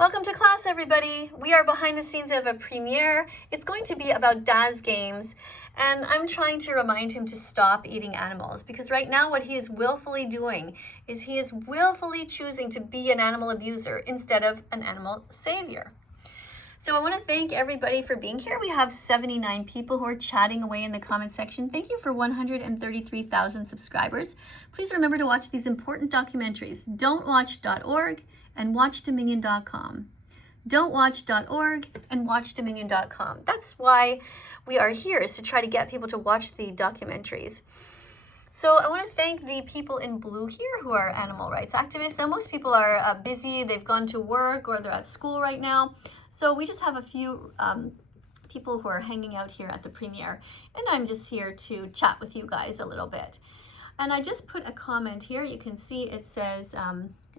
Welcome to class, everybody. We are behind the scenes of a premiere. It's going to be about Daz Games, and I'm trying to remind him to stop eating animals, because right now what he is willfully doing is he is willfully choosing to be an animal abuser instead of an animal savior. So I want to thank everybody for being here. We have 79 people who are chatting away in the comment section. Thank you for 133,000 subscribers. Please remember to watch these important documentaries, don'twatch.org and watchdominion.com. Don'twatch.org and watchdominion.com. That's why we are here, is to try to get people to watch the documentaries. So I want to thank the people in blue here who are animal rights activists. Now, most people are busy, they've gone to work or they're at school right now. So we just have a few people who are hanging out here at the premiere. And I'm just here to chat with you guys a little bit. And I just put a comment here. You can see it says,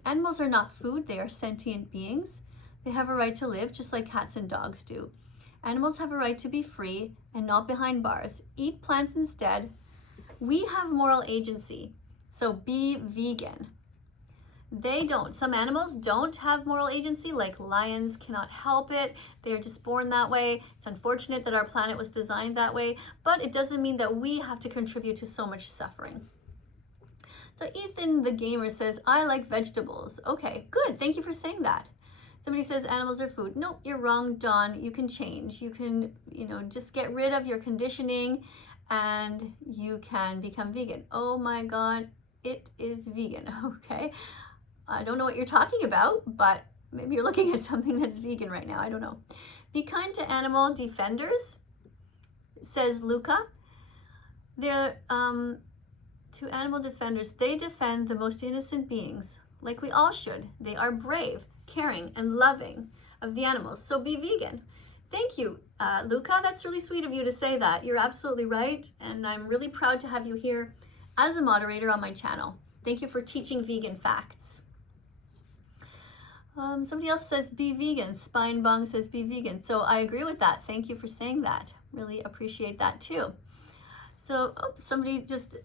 animals are not food, they are sentient beings. They have a right to live just like cats and dogs do. Animals have a right to be free and not behind bars. Eat plants instead. We have moral agency, so be vegan. They don't. Some animals don't have moral agency, like lions cannot help it. They are just born that way. It's unfortunate that our planet was designed that way, but it doesn't mean that we have to contribute to so much suffering. So Ethan the Gamer says, I like vegetables. Okay, good. Thank you for saying that. Somebody says animals are food. No, you're wrong, Don. You can change. You can, just get rid of your conditioning and you can become vegan. Oh my God, it is vegan. Okay. I don't know what you're talking about, but maybe you're looking at something that's vegan right now. I don't know. Be kind to animal defenders, says Luca. They're, to animal defenders, they defend the most innocent beings, like we all should. They are brave, caring, and loving of the animals. So be vegan. Thank you, Luca. That's really sweet of you to say that. You're absolutely right. And I'm really proud to have you here as a moderator on my channel. Thank you for teaching vegan facts. Somebody else says be vegan. Spine Bong says be vegan. So I agree with that. Thank you for saying that. Really appreciate that too. So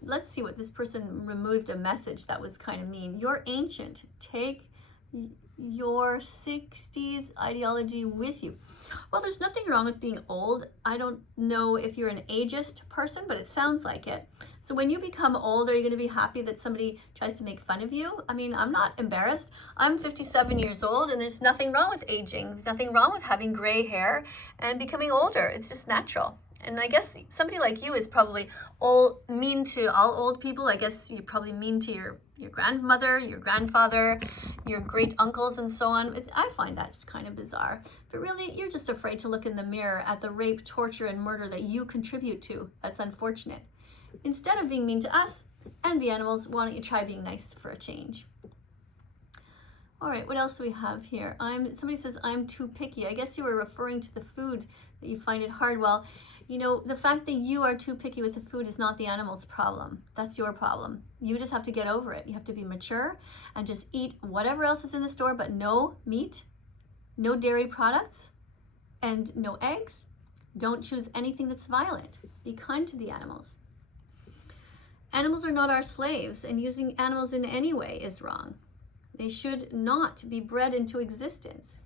let's see what this person removed a message that was kind of mean. You're ancient. Take your 60s ideology with you. Well, there's nothing wrong with being old. I don't know if you're an ageist person, but it sounds like it. So when you become old, are you going to be happy that somebody tries to make fun of you? I mean, I'm not embarrassed. I'm 57 years old, and there's nothing wrong with aging. There's nothing wrong with having gray hair and becoming older. It's just natural. And I guess somebody like you is probably mean to all old people. I guess you're probably mean to your grandmother, your grandfather, your great uncles, and so on. I find that kind of bizarre. But really, you're just afraid to look in the mirror at the rape, torture, and murder that you contribute to. That's unfortunate. Instead of being mean to us and the animals, why don't you try being nice for a change? All right, what else do we have here? Somebody says, I'm too picky. I guess you were referring to the food, that you find it hard. Well, the fact that you are too picky with the food is not the animal's problem. That's your problem. You just have to get over it. You have to be mature and just eat whatever else is in the store, but no meat, no dairy products, and no eggs. Don't choose anything that's violent. Be kind to the animals. Animals are not our slaves, and using animals in any way is wrong. They should not be bred into existence.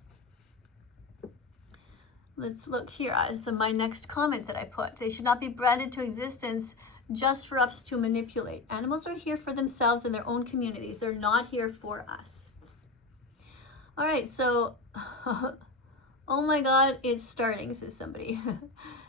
Let's look here. So my next comment that I put, they should not be bred into existence just for us to manipulate. Animals are here for themselves and their own communities. They're not here for us. All right, so, oh my God, it's starting, says somebody.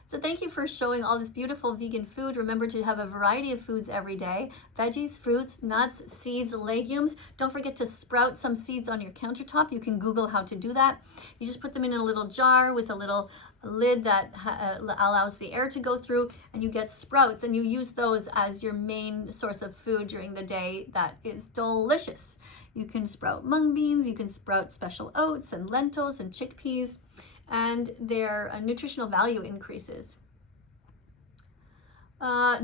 So thank you for showing all this beautiful vegan food. Remember to have a variety of foods every day. Veggies, fruits, nuts, seeds, legumes. Don't forget to sprout some seeds on your countertop. You can Google how to do that. You just put them in a little jar with a little lid that allows the air to go through, and you get sprouts, and you use those as your main source of food during the day. That is delicious. You can sprout mung beans, you can sprout special oats and lentils and chickpeas, and their nutritional value increases.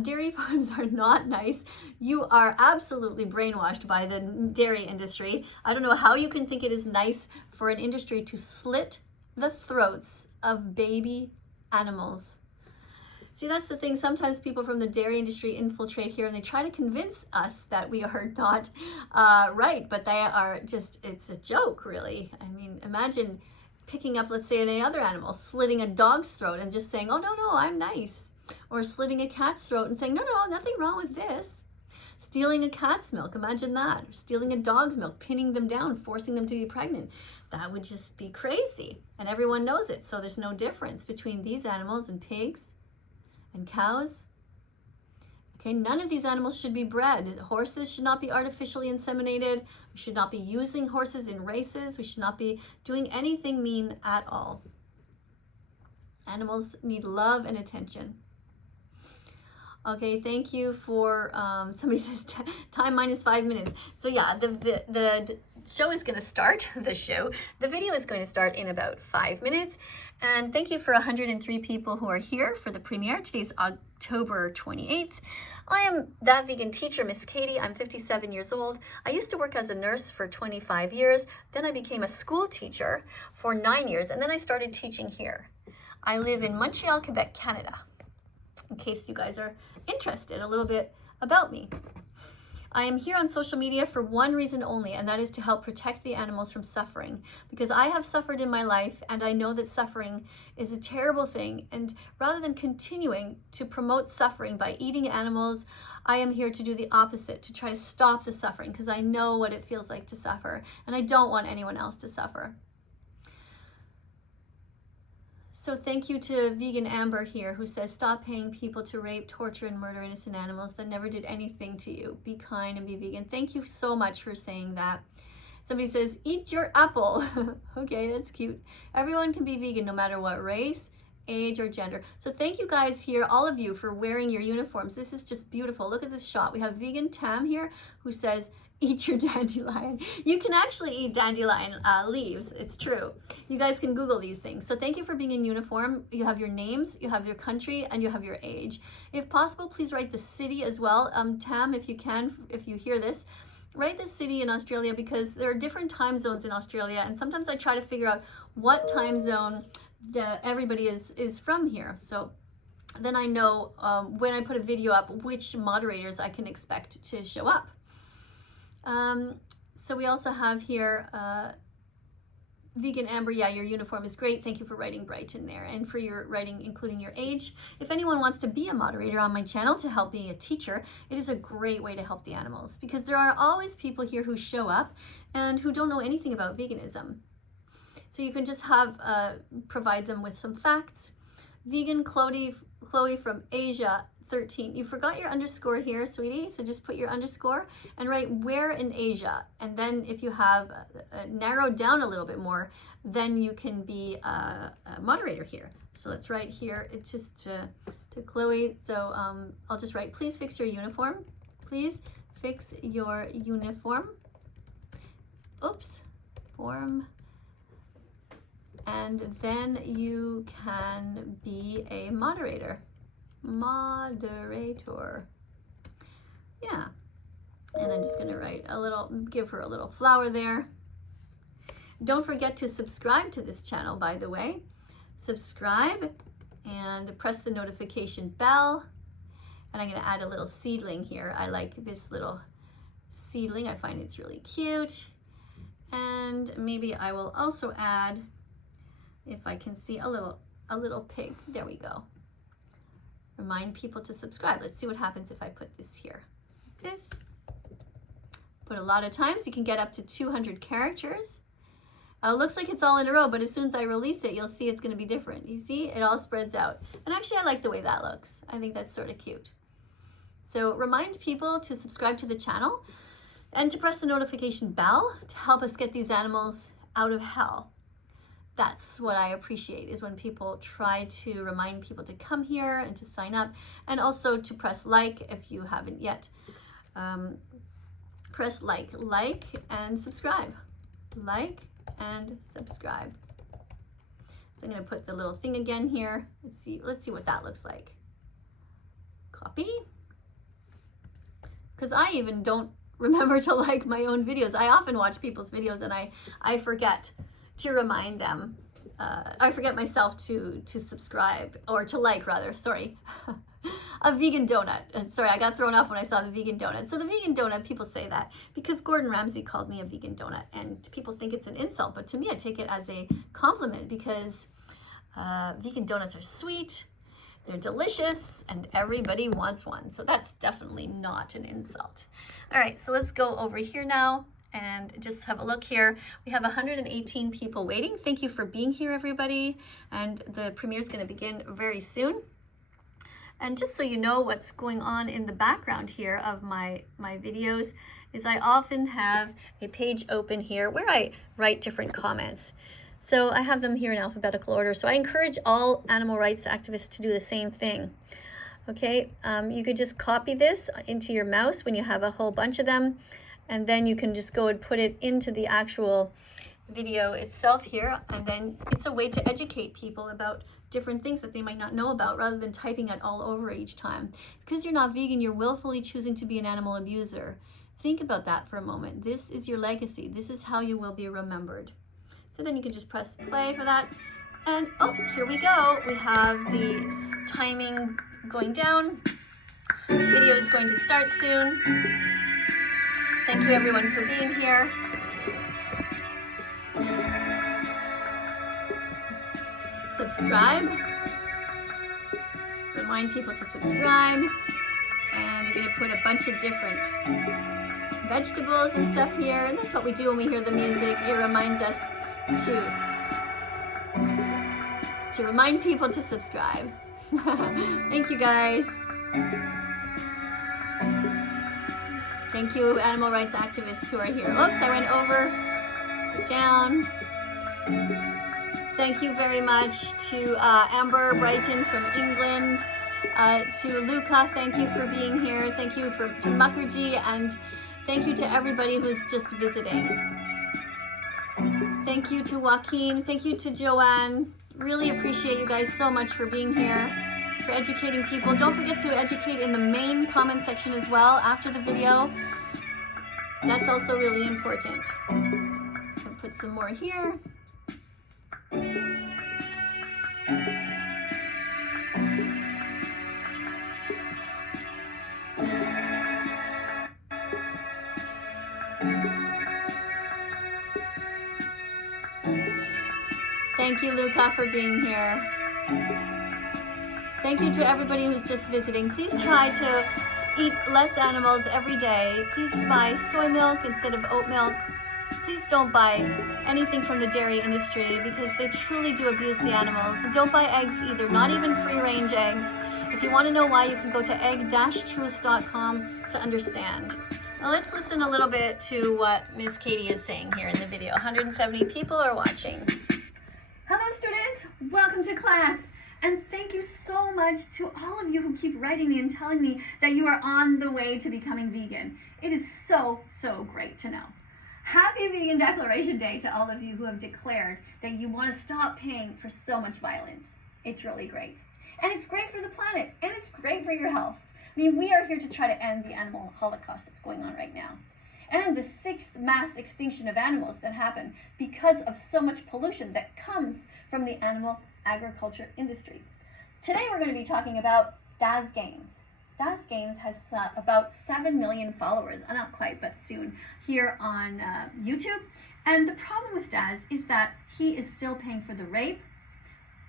Dairy farms are not nice. You are absolutely brainwashed by the dairy industry. I don't know how you can think it is nice for an industry to slit the throats of baby animals. See, that's the thing. Sometimes people from the dairy industry infiltrate here and they try to convince us that we are not right, but they are just, it's a joke, really. I mean, imagine picking up, let's say, any other animal, slitting a dog's throat and just saying, oh, no, no, I'm nice. Or slitting a cat's throat and saying, no, no, nothing wrong with this. Stealing a cat's milk, imagine that. Or stealing a dog's milk, pinning them down, forcing them to be pregnant. That would just be crazy. And everyone knows it. So there's no difference between these animals and pigs and cows. Okay, none of these animals should be bred. Horses should not be artificially inseminated. We should not be using horses in races. We should not be doing anything mean at all. Animals need love and attention. Okay, thank you for, somebody says time minus 5 minutes. So yeah, the show is going to start, the video is going to start in about 5 minutes. And thank you for 103 people who are here for the premiere. Today's October 28th. I am that vegan teacher, Miss KADIE. I'm 57 years old. I used to work as a nurse for 25 years. Then I became a school teacher for 9 years. And then I started teaching here. I live in Montreal, Quebec, Canada. In case you guys are interested a little bit about me. I am here on social media for one reason only, and that is to help protect the animals from suffering. Because I have suffered in my life, and I know that suffering is a terrible thing. And rather than continuing to promote suffering by eating animals, I am here to do the opposite, to try to stop the suffering, because I know what it feels like to suffer, and I don't want anyone else to suffer. So thank you to Vegan Amber here, who says, stop paying people to rape, torture, and murder innocent animals that never did anything to you. Be kind and be vegan. Thank you so much for saying that. Somebody says, eat your apple. Okay, that's cute. Everyone can be vegan no matter what race, age, or gender. So thank you guys here, all of you, for wearing your uniforms. This is just beautiful. Look at this shot. We have Vegan Tam here, who says, eat your dandelion. You can actually eat dandelion leaves. It's true. You guys can Google these things. So thank you for being in uniform. You have your names, you have your country, and you have your age. If possible, please write the city as well. Tam, if you can, if you hear this, write the city in Australia, because there are different time zones in Australia, and sometimes I try to figure out what time zone everybody is from here. So then I know when I put a video up, which moderators I can expect to show up. So we also have here, Vegan Amber, yeah, your uniform is great. Thank you for writing bright in there and for your writing, including your age. If anyone wants to be a moderator on my channel to help be a teacher, it is a great way to help the animals, because there are always people here who show up and who don't know anything about veganism. So you can just have, provide them with some facts. Vegan Chloe from Asia 13. You forgot your underscore here, sweetie, so just put your underscore and write where in Asia. And then if you have narrowed down a little bit more, then you can be a moderator here. So let's write here, it's just to Chloe. So I'll just write, please fix your uniform. Please fix your uniform. Oops, form. And then you can be a moderator. Moderator. Yeah. And I'm just going to write a little, give her a little flower there. Don't forget to subscribe to this channel, by the way. Subscribe and press the notification bell. And I'm going to add a little seedling here. I like this little seedling. I find it's really cute. And maybe I will also add, if I can see, a little pig. There we go. Remind people to subscribe. Let's see what happens if I put this here. This. Put a lot of times. You can get up to 200 characters. Looks like it's all in a row, but as soon as I release it, you'll see it's going to be different. You see? It all spreads out. And actually, I like the way that looks. I think that's sort of cute. So remind people to subscribe to the channel and to press the notification bell to help us get these animals out of hell. That's what I appreciate, is when people try to remind people to come here and to sign up, and also to press like if you haven't yet. Press like and subscribe. Like and subscribe. So I'm going to put the little thing again here. Let's see what that looks like. Copy. Because I even don't remember to like my own videos. I often watch people's videos and I forget to remind them I forget myself to subscribe, or to like rather, sorry, a vegan donut. And sorry, I got thrown off when I saw the vegan donut. So the vegan donut, people say that because Gordon Ramsay called me a vegan donut, and people think it's an insult, but to me I take it as a compliment because vegan donuts are sweet, they're delicious, and everybody wants one. So that's definitely not an insult. All right, so let's go over here now and just have a look here. We have 118 people waiting. Thank you for being here, everybody. And the premiere is going to begin very soon. And just so you know what's going on in the background here of my videos is I often have a page open here where I write different comments. So I have them here in alphabetical order. So I encourage all animal rights activists to do the same thing. Okay, you could just copy this into your mouse when you have a whole bunch of them, and then you can just go and put it into the actual video itself here, and then it's a way to educate people about different things that they might not know about rather than typing it all over each time. Because you're not vegan, you're willfully choosing to be an animal abuser. Think about that for a moment. This is your legacy. This is how you will be remembered. So then you can just press play for that. And oh, here we go. We have the timing going down. The video is going to start soon. Thank you everyone for being here. Subscribe. Remind people to subscribe. And you're going to put a bunch of different vegetables and stuff here. And that's what we do when we hear the music. It reminds us to remind people to subscribe. Thank you guys. Thank you animal rights activists who are here. Oops, I went over. Let's go down. Thank you very much to Amber Brighton from England. To Luca, thank you for being here. Thank you to Mukherjee, and thank you to everybody who's just visiting. Thank you to Joaquin. Thank you to Joanne. Really appreciate you guys so much for being here, for educating people. Don't forget to educate in the main comment section as well after the video. That's also really important. I'll put some more here. Thank you, Luca, for being here. Thank you to everybody who's just visiting. Please try to eat less animals every day. Please buy soy milk instead of oat milk. Please don't buy anything from the dairy industry because they truly do abuse the animals. And don't buy eggs either, not even free-range eggs. If you want to know why, you can go to egg-truth.com to understand. Now let's listen a little bit to what Ms. KADIE is saying here in the video. 170 people are watching. Hello students, welcome to class. And thank you so much to all of you who keep writing me and telling me that you are on the way to becoming vegan. It is so, so great to know. Happy Vegan Declaration Day to all of you who have declared that you want to stop paying for so much violence. It's really great. And it's great for the planet, and it's great for your health. I mean, we are here to try to end the animal holocaust that's going on right now, and the 6th mass extinction of animals that happened because of so much pollution that comes from the animal agriculture industries. Today we're going to be talking about Daz Games. Daz Games has about 7 million followers, not quite, but soon, here on YouTube. And the problem with Daz is that he is still paying for the rape,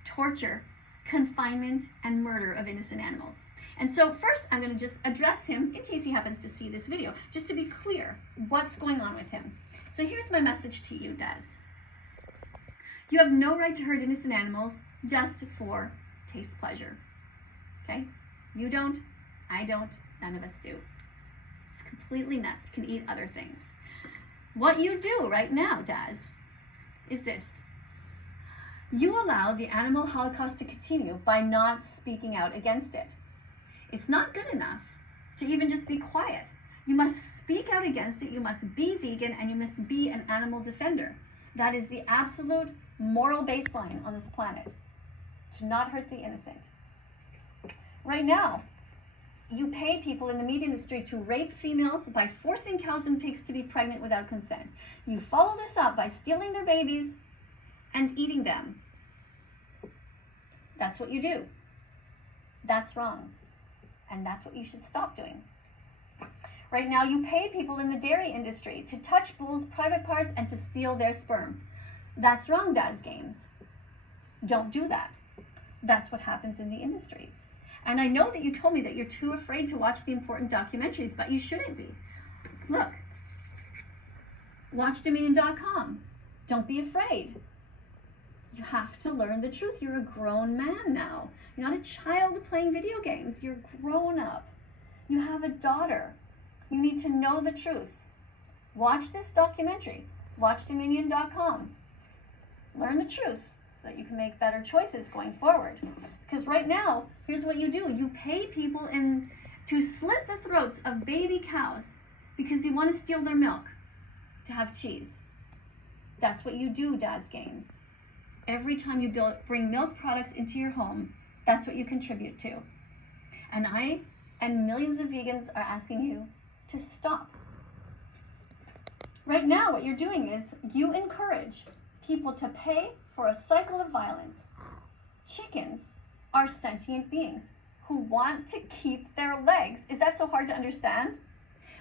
torture, confinement, and murder of innocent animals. And so first I'm going to just address him in case he happens to see this video, just to be clear what's going on with him. So here's my message to you, Daz. You have no right to hurt innocent animals just for taste pleasure. Okay? You don't, I don't, none of us do. It's completely nuts. Can eat other things. What you do right now, Daz, is this. You allow the animal holocaust to continue by not speaking out against it. It's not good enough to even just be quiet. You must speak out against it, you must be vegan, and you must be an animal defender. That is the absolute moral baseline on this planet, to not hurt the innocent. Right now, you pay people in the meat industry to rape females by forcing cows and pigs to be pregnant without consent. You follow this up by stealing their babies and eating them. That's what you do. That's wrong. And that's what you should stop doing. Right now, you pay people in the dairy industry to touch bulls' private parts and to steal their sperm. That's wrong, Daz Games. Don't do that. That's what happens in the industries. And I know that you told me that you're too afraid to watch the important documentaries, but you shouldn't be. Look, watchdominion.com. Don't be afraid. You have to learn the truth. You're a grown man now. You're not a child playing video games. You're grown up. You have a daughter. You need to know the truth. Watch this documentary. Watchdominion.com. Learn the truth so that you can make better choices going forward. Because right now, here's what you do. You pay people to slit the throats of baby cows because you want to steal their milk to have cheese. That's what you do, Daz Games. Every time you bring milk products into your home, that's what you contribute to. And I and millions of vegans are asking you to stop. Right now, what you're doing is you encourage people to pay for a cycle of violence. Chickens are sentient beings who want to keep their legs. Is that so hard to understand?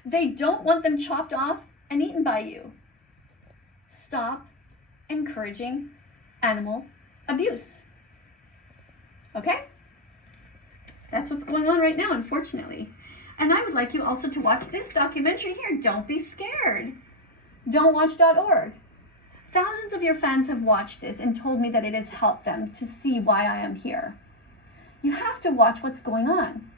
They don't want them chopped off and eaten by you. Stop encouraging animal abuse. Okay? That's what's going on right now, unfortunately. And I would like you also to watch this documentary here. Don't be scared. Don'twatch.org. Thousands of your fans have watched this and told me that it has helped them to see why I am here. You have to watch what's going on.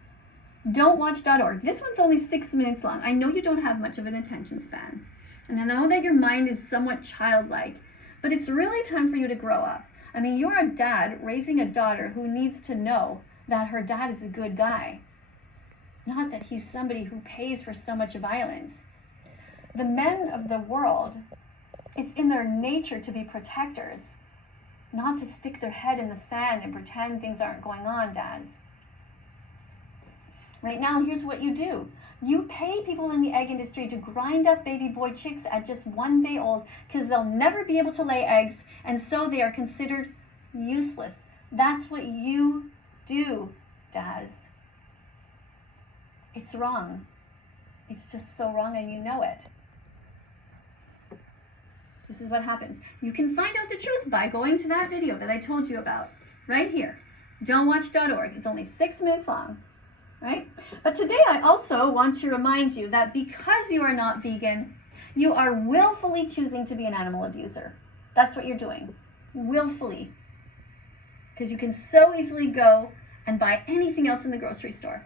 Don'twatch.org. This one's only 6 minutes long. I know you don't have much of an attention span. And I know that your mind is somewhat childlike, but it's really time for you to grow up. I mean, you're a dad raising a daughter who needs to know that her dad is a good guy. Not that he's somebody who pays for so much violence. The men of the world, it's in their nature to be protectors, not to stick their head in the sand and pretend things aren't going on, Daz. Right now, here's what you do. You pay people in the egg industry to grind up baby boy chicks at just 1 day old because they'll never be able to lay eggs, and so they are considered useless. That's what you do, Daz. It's wrong. It's just so wrong, and you know it. This is what happens. You can find out the truth by going to that video that I told you about, right here. Don'twatch.org. It's only 6 minutes long, right? But today I also want to remind you that because you are not vegan, you are willfully choosing to be an animal abuser. That's what you're doing, willfully. Because you can so easily go and buy anything else in the grocery store.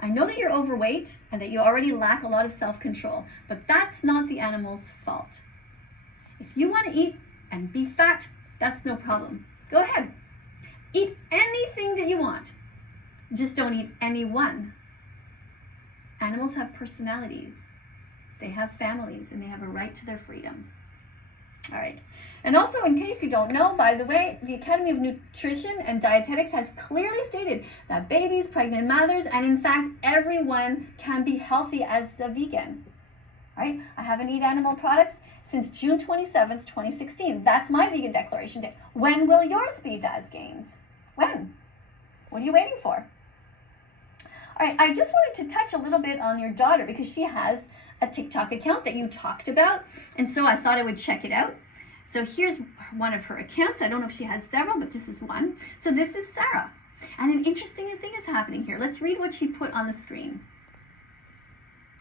I know that you're overweight and that you already lack a lot of self-control, but that's not the animal's fault. If you want to eat and be fat, that's no problem. Go ahead. Eat anything that you want. Just don't eat anyone. Animals have personalities. They have families, and they have a right to their freedom. All right. And also, in case you don't know, by the way, the Academy of Nutrition and Dietetics has clearly stated that babies, pregnant mothers, and in fact, everyone can be healthy as a vegan. All right? I haven't eaten animal products since June 27th, 2016. That's my vegan declaration day. When will yours be, Daz Games? When? What are you waiting for? All right, I just wanted to touch a little bit on your daughter because she has a TikTok account that you talked about, and so I thought I would check it out. So here's one of her accounts. I don't know if she has several, but this is one. So this is Sarah. And an interesting thing is happening here. Let's read what she put on the screen.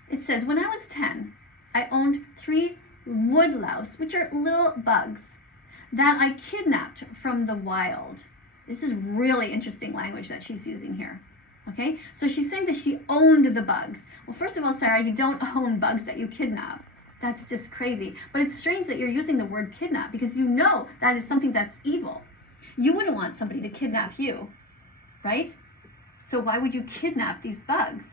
It says, when I was 10, I owned 3 woodlouse, which are little bugs, that I kidnapped from the wild. This is really interesting language that she's using here. Okay, so she's saying that she owned the bugs. Well, first of all, Sarah, you don't own bugs that you kidnap. That's just crazy. But it's strange that you're using the word kidnap because you know that is something that's evil. You wouldn't want somebody to kidnap you, right? So why would you kidnap these bugs?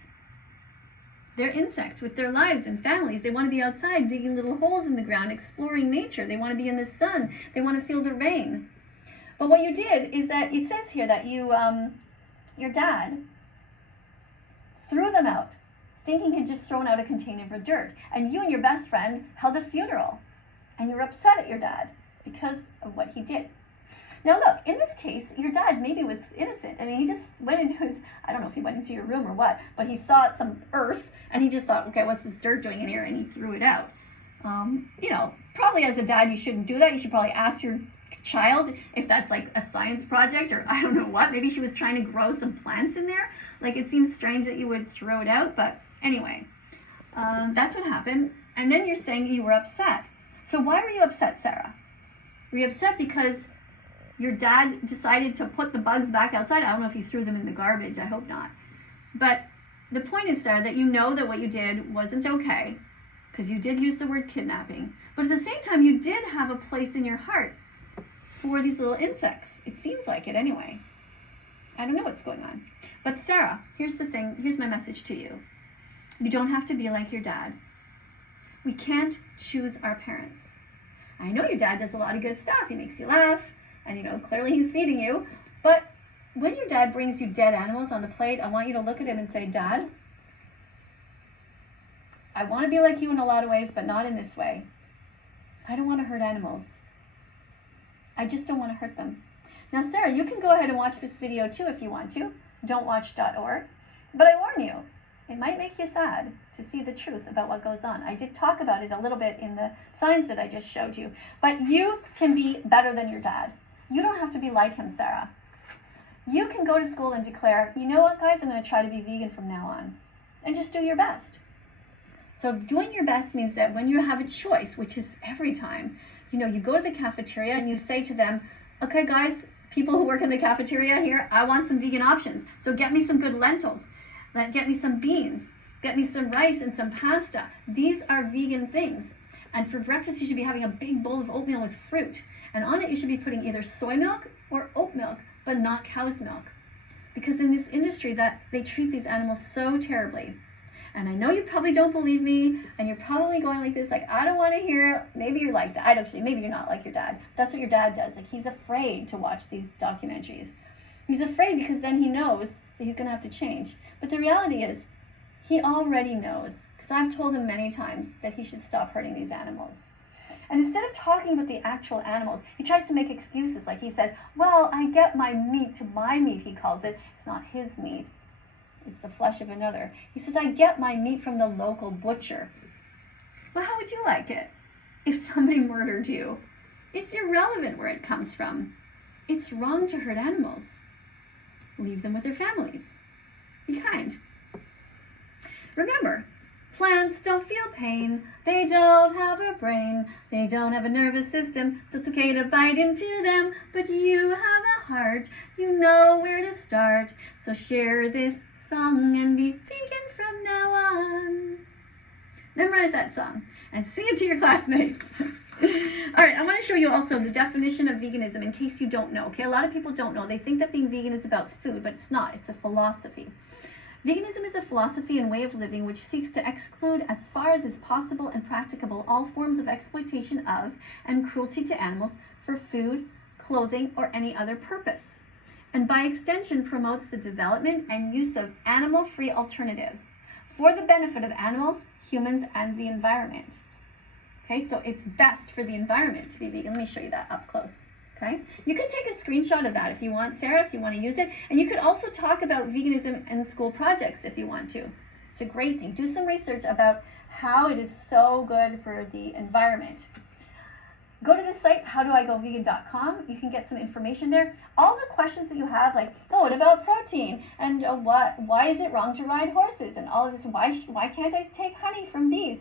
They're insects with their lives and families. They want to be outside digging little holes in the ground, exploring nature. They want to be in the sun. They want to feel the rain. But what you did is that it says here that you, your dad threw them out, thinking he'd just thrown out a container of dirt. And you and your best friend held a funeral. And you're upset at your dad because of what he did. Now look, in this case, your dad maybe was innocent. I mean, he just went into his, I don't know if he went into your room or what, but he saw some earth and he just thought, okay, what's this dirt doing in here? And he threw it out. You know, probably as a dad, you shouldn't do that. You should probably ask your child if that's like a science project or I don't know what. Maybe she was trying to grow some plants in there. Like, it seems strange that you would throw it out, but anyway, that's what happened. And then you're saying you were upset. So why were you upset, Sarah? Were you upset because your dad decided to put the bugs back outside? I don't know if he threw them in the garbage. I hope not. But the point is, Sarah, that you know that what you did wasn't okay, because you did use the word kidnapping. But at the same time, you did have a place in your heart for these little insects. It seems like it anyway. I don't know what's going on. But Sarah, here's the thing. Here's my message to you. You don't have to be like your dad. We can't choose our parents. I know your dad does a lot of good stuff. He makes you laugh, and you know, clearly he's feeding you. But when your dad brings you dead animals on the plate, I want you to look at him and say, Dad, I want to be like you in a lot of ways, but not in this way. I don't want to hurt animals. I just don't want to hurt them. Now, Sarah, you can go ahead and watch this video too if you want to. Don'twatch.org. But I warn you, it might make you sad to see the truth about what goes on. I did talk about it a little bit in the signs that I just showed you. But you can be better than your dad. You don't have to be like him, Sarah. You can go to school and declare, you know what, guys, I'm going to try to be vegan from now on. And just do your best. So doing your best means that when you have a choice, which is every time, you know, you go to the cafeteria and you say to them, okay, guys, people who work in the cafeteria here, I want some vegan options. So get me some good lentils. Get me some beans. Get me some rice and some pasta. These are vegan things. And for breakfast, you should be having a big bowl of oatmeal with fruit. And on it, you should be putting either soy milk or oat milk, but not cow's milk. Because in this industry, that they treat these animals so terribly. And I know you probably don't believe me, and you're probably going like this, like, I don't want to hear it. Maybe you're like that. Actually, maybe you're not like your dad. That's what your dad does. Like, he's afraid to watch these documentaries. He's afraid because then he knows that he's going to have to change. But the reality is, he already knows, because I've told him many times that he should stop hurting these animals. And instead of talking about the actual animals, he tries to make excuses. Like he says, well, I get my meat, he calls it. It's not his meat. It's the flesh of another. He says, I get my meat from the local butcher. Well, how would you like it if somebody murdered you? It's irrelevant where it comes from. It's wrong to hurt animals. Leave them with their families. Be kind. Remember, plants don't feel pain. They don't have a brain. They don't have a nervous system, so it's okay to bite into them. But you have a heart. You know where to start. So share this song and be vegan from now on. Memorize that song and sing it to your classmates. All right, I want to show you also the definition of veganism in case you don't know. Okay, a lot of people don't know. They think that being vegan is about food, but it's not. It's a philosophy. Veganism is a philosophy and way of living which seeks to exclude as far as is possible and practicable all forms of exploitation of and cruelty to animals for food, clothing, or any other purpose, and by extension promotes the development and use of animal-free alternatives for the benefit of animals, humans, and the environment. Okay, so it's best for the environment to be vegan. Let me show you that up close. Okay, you can take a screenshot of that if you want, Sarah, if you want to use it. And you could also talk about veganism in school projects if you want to. It's a great thing. Do some research about how it is so good for the environment. Go to the site, howdoigovegan.com. You can get some information there. All the questions that you have, like, oh, what about protein? And why is it wrong to ride horses? And all of this, why can't I take honey from bees?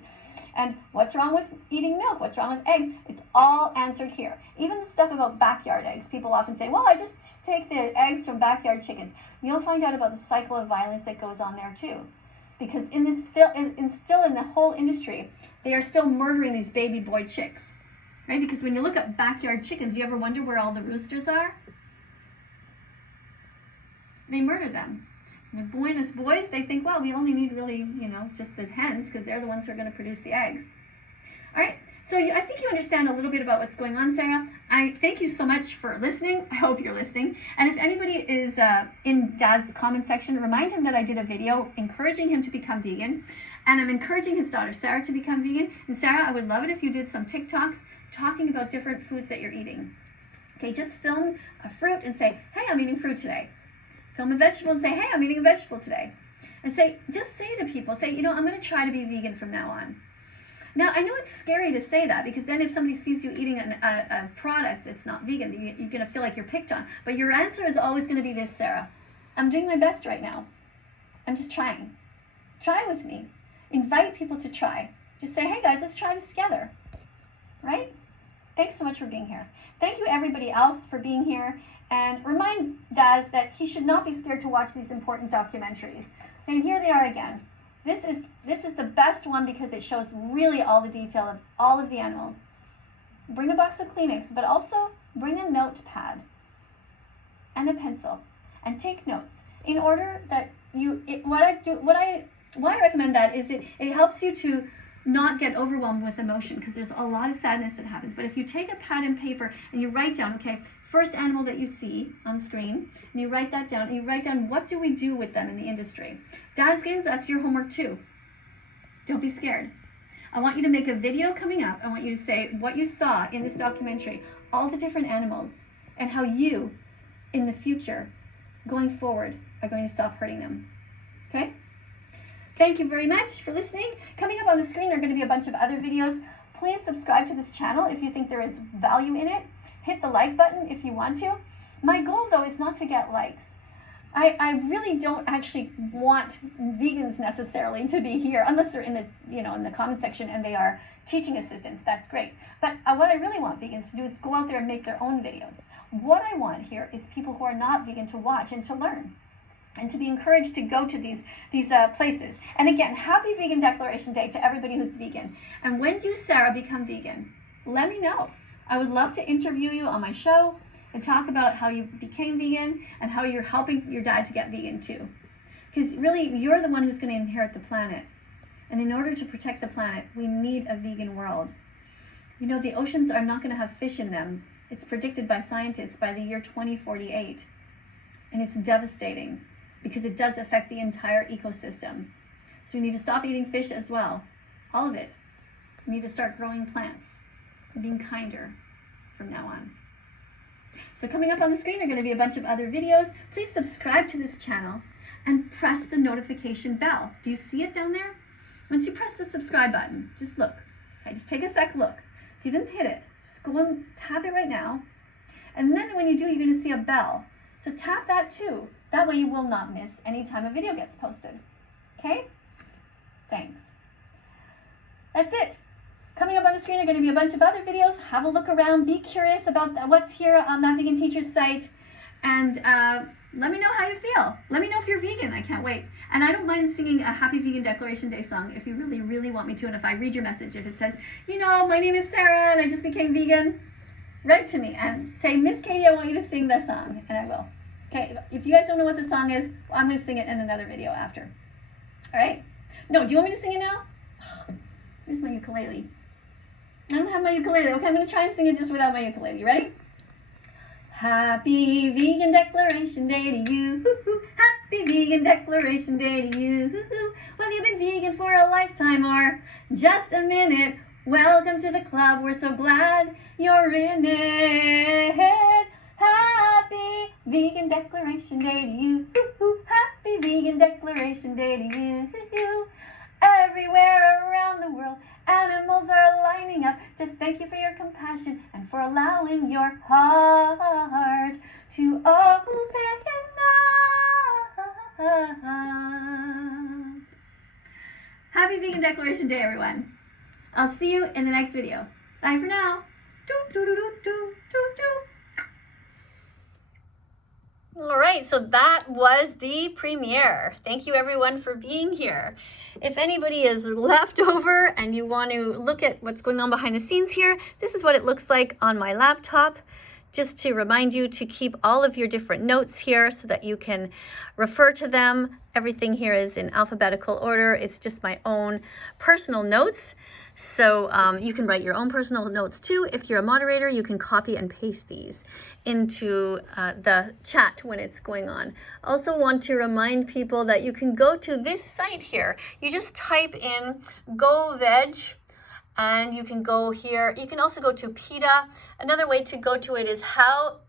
And what's wrong with eating milk? What's wrong with eggs? It's all answered here. Even the stuff about backyard eggs. People often say, well, I just take the eggs from backyard chickens. You'll find out about the cycle of violence that goes on there too. Because still in the whole industry, they are still murdering these baby boy chicks. Right? Because when you look at backyard chickens, you ever wonder where all the roosters are? They murder them. And they're born as boys. They think, well, we only need really, just the hens because they're the ones who are going to produce the eggs. All right. So I think you understand a little bit about what's going on, Sarah. I thank you so much for listening. I hope you're listening. And if anybody is in Dad's comment section, remind him that I did a video encouraging him to become vegan. And I'm encouraging his daughter, Sarah, to become vegan. And Sarah, I would love it if you did some TikToks talking about different foods that you're eating. Okay, just film a fruit and say, hey, I'm eating fruit today. Film a vegetable and say, hey, I'm eating a vegetable today. And just say to people, say, I'm going to try to be vegan from now on. Now, I know it's scary to say that, because then if somebody sees you eating a product that's not vegan, you're going to feel like you're picked on. But your answer is always going to be this, Sarah. I'm doing my best right now. I'm just trying. Try with me. Invite people to try. Just say, hey guys, let's try this together. Right? Thanks so much for being here. Thank you everybody else for being here. And remind Daz that he should not be scared to watch these important documentaries. And here they are again. This is the best one because it shows really all the detail of all of the animals. Bring a box of Kleenex, but also bring a notepad and a pencil and take notes in order that why I recommend that is it helps you to not get overwhelmed with emotion, because there's a lot of sadness that happens. But if you take a pad and paper and you write down, okay, first animal that you see on screen, and you write that down, and you write down what do we do with them in the industry. Daz Games, that's your homework too. Don't be scared. I want you to make a video coming up. I want you to say what you saw in this documentary, all the different animals, and how you, in the future, going forward, are going to stop hurting them. Okay? Thank you very much for listening. Coming up on the screen are going to be a bunch of other videos. Please subscribe to this channel if you think there is value in it. Hit the like button if you want to. My goal, though, is not to get likes. I really don't actually want vegans necessarily to be here, unless they're in the comment section and they are teaching assistants. That's great. But what I really want vegans to do is go out there and make their own videos. What I want here is people who are not vegan to watch and to learn, and to be encouraged to go to these places. And again, happy Vegan Declaration Day to everybody who's vegan. And when you, Sarah, become vegan, let me know. I would love to interview you on my show and talk about how you became vegan and how you're helping your dad to get vegan too. Because really, you're the one who's going to inherit the planet. And in order to protect the planet, we need a vegan world. The oceans are not going to have fish in them. It's predicted by scientists by the year 2048. And it's devastating, because it does affect the entire ecosystem. So we need to stop eating fish as well. All of it. We need to start growing plants and being kinder from now on. So coming up on the screen are going to be a bunch of other videos. Please subscribe to this channel and press the notification bell. Do you see it down there? Once you press the subscribe button, just look. Okay, just take a sec, look. If you didn't hit it, just go and tap it right now. And then when you do, you're going to see a bell. So tap that too. That way you will not miss any time a video gets posted. Okay? Thanks. That's it. Coming up on the screen are going to be a bunch of other videos. Have a look around. Be curious about what's here on that Vegan Teacher's site. And let me know how you feel. Let me know if you're vegan. I can't wait. And I don't mind singing a Happy Vegan Declaration Day song if you really, really want me to. And if I read your message, if it says, my name is Sarah and I just became vegan, write to me and say, Miss Katie, I want you to sing that song. And I will. Okay, if you guys don't know what the song is, I'm going to sing it in another video after. All right? No, do you want me to sing it now? Where's my ukulele? I don't have my ukulele. Okay, I'm going to try and sing it just without my ukulele. You ready? Happy Vegan Declaration Day to you. Happy Vegan Declaration Day to you. Whether you've been vegan for a lifetime or just a minute, welcome to the club. We're so glad you're in it. Happy Vegan Declaration Day to you. Happy Vegan Declaration Day to you. Everywhere around the world, animals are lining up to thank you for your compassion and for allowing your heart to open up. Happy Vegan Declaration Day, everyone. I'll see you in the next video. Bye for now. All right, so that was the premiere. Thank you everyone for being here. If anybody is left over and you want to look at what's going on behind the scenes here, this is what it looks like on my laptop. Just to remind you to keep all of your different notes here so that you can refer to them. Everything here is in alphabetical order. It's just my own personal notes. So you can write your own personal notes too. If you're a moderator, you can copy and paste these into the chat when it's going on. Also want to remind people that you can go to this site here. You just type in Go Veg And you can go here. You can also go to PETA. Another way to go to it is how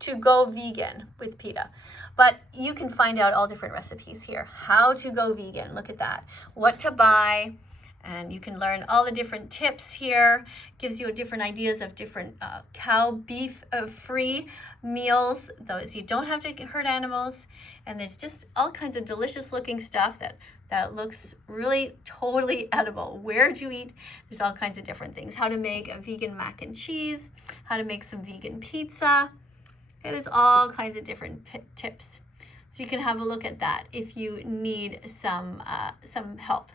to go vegan with PETA. But you can find out all different recipes here. How to go vegan, look at that. What to buy, and you can learn all the different tips here. Gives you different ideas of different cow, beef free meals, those you don't have to hurt animals. And there's just all kinds of delicious looking stuff that looks really totally edible. Where to eat, there's all kinds of different things. How to make a vegan mac and cheese, how to make some vegan pizza. Okay, there's all kinds of different tips. So you can have a look at that if you need some help.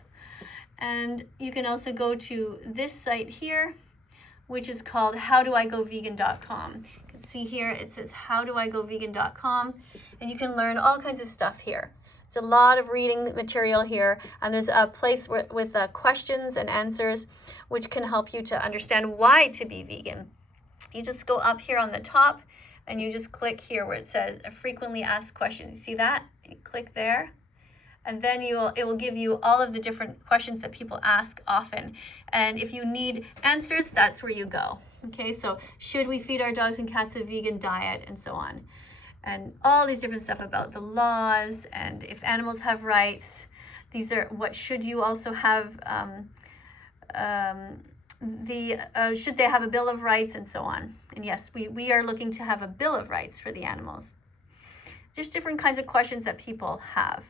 And you can also go to this site here, which is called howdoigovegan.com. You can see here it says howdoigovegan.com, and you can learn all kinds of stuff here. There's a lot of reading material here, and there's a place with questions and answers, which can help you to understand why to be vegan. You just go up here on the top, and you just click here where it says frequently asked questions. You see that? You click there. And then it will give you all of the different questions that people ask often. And if you need answers, that's where you go. Okay, so should we feed our dogs and cats a vegan diet, and so on. And all these different stuff about the laws and if animals have rights. These are what should you also have, should they have a Bill of Rights, and so on. And yes, we are looking to have a Bill of Rights for the animals. There's different kinds of questions that people have.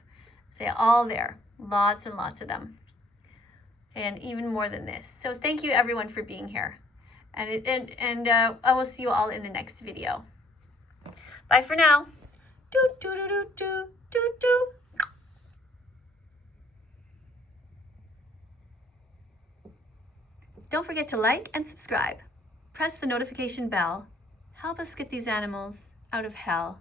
So all there, lots and lots of them, and even more than this. So thank you everyone for being here, and I will see you all in the next video. Bye for now. Do do do do do do do. Don't forget to like and subscribe. Press the notification bell. Help us get these animals out of hell.